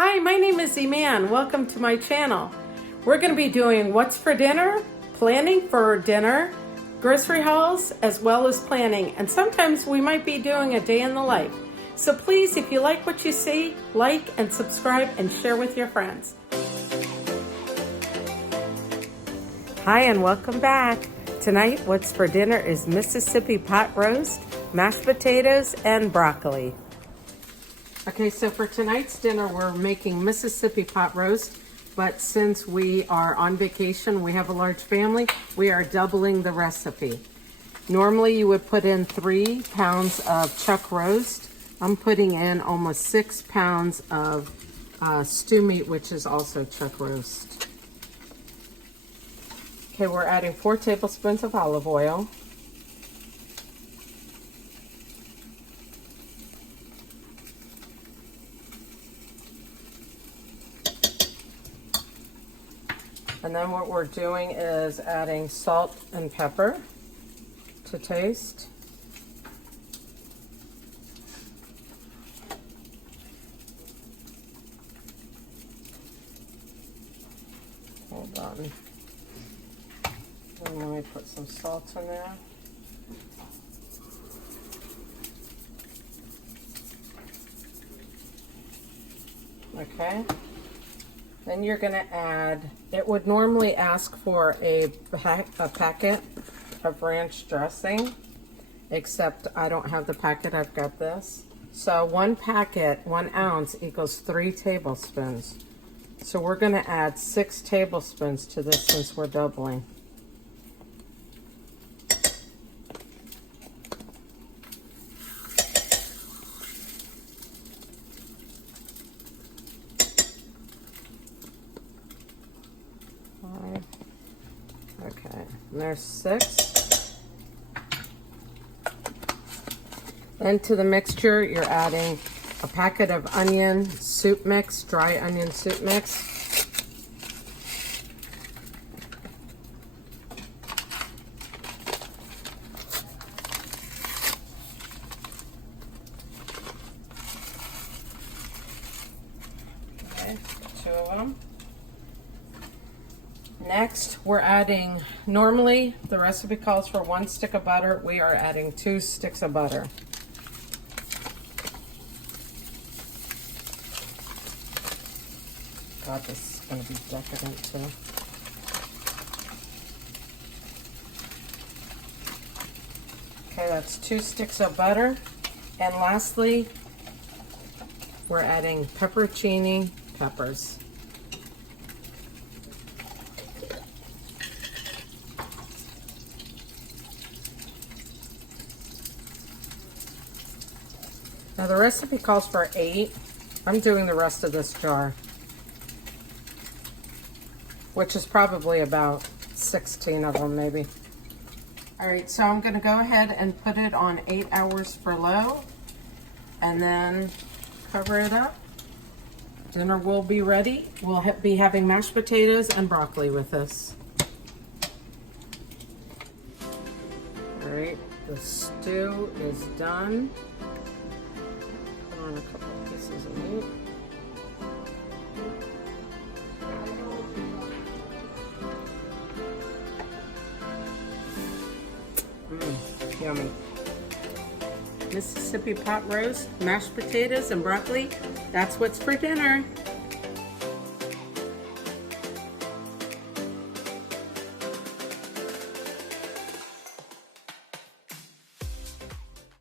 Hi, my name is Iman. Welcome to my channel. We're going to be doing what's for dinner, planning for dinner, grocery hauls, as well as planning. And sometimes we might be doing a day in the life. So please, if you like what you see, like and subscribe and share with your friends. Hi, and welcome back. Tonight, what's for dinner is Mississippi pot roast, mashed potatoes, and broccoli. Okay, so for tonight's dinner, we're making Mississippi pot roast, but since we are on vacation, we have a large family, we are doubling the recipe. Normally, you would put in 3 pounds of chuck roast. I'm putting in almost 6 pounds of stew meat, which is also chuck roast. Okay, we're adding 4 tablespoons of olive oil. And then what we're doing is adding salt and pepper to taste. Hold on. And let me put some salt in there. Okay. Then you're going to add, it would normally ask for a packet of ranch dressing, except I don't have the packet, I've got this. So 1 packet, 1 ounce equals 3 tablespoons. So we're going to add 6 tablespoons to this since we're doubling. Okay, and there's 6. Then to the mixture, you're adding a packet of onion soup mix, dry onion soup mix. Okay, 2 of them. Next, we're adding, normally the recipe calls for 1 stick of butter. We are adding 2 sticks of butter. God, this is going to be decadent too. Okay, that's 2 sticks of butter. And lastly, we're adding pepperoncini peppers. Now the recipe calls for 8. I'm doing the rest of this jar, which is probably about 16 of them maybe. All right, so I'm gonna go ahead and put it on 8 hours for low and then cover it up. Dinner will be ready. We'll be having mashed potatoes and broccoli with this. All right, the stew is done. On a couple of pieces of meat. Yummy. Mississippi pot roast, mashed potatoes, and broccoli. That's what's for dinner.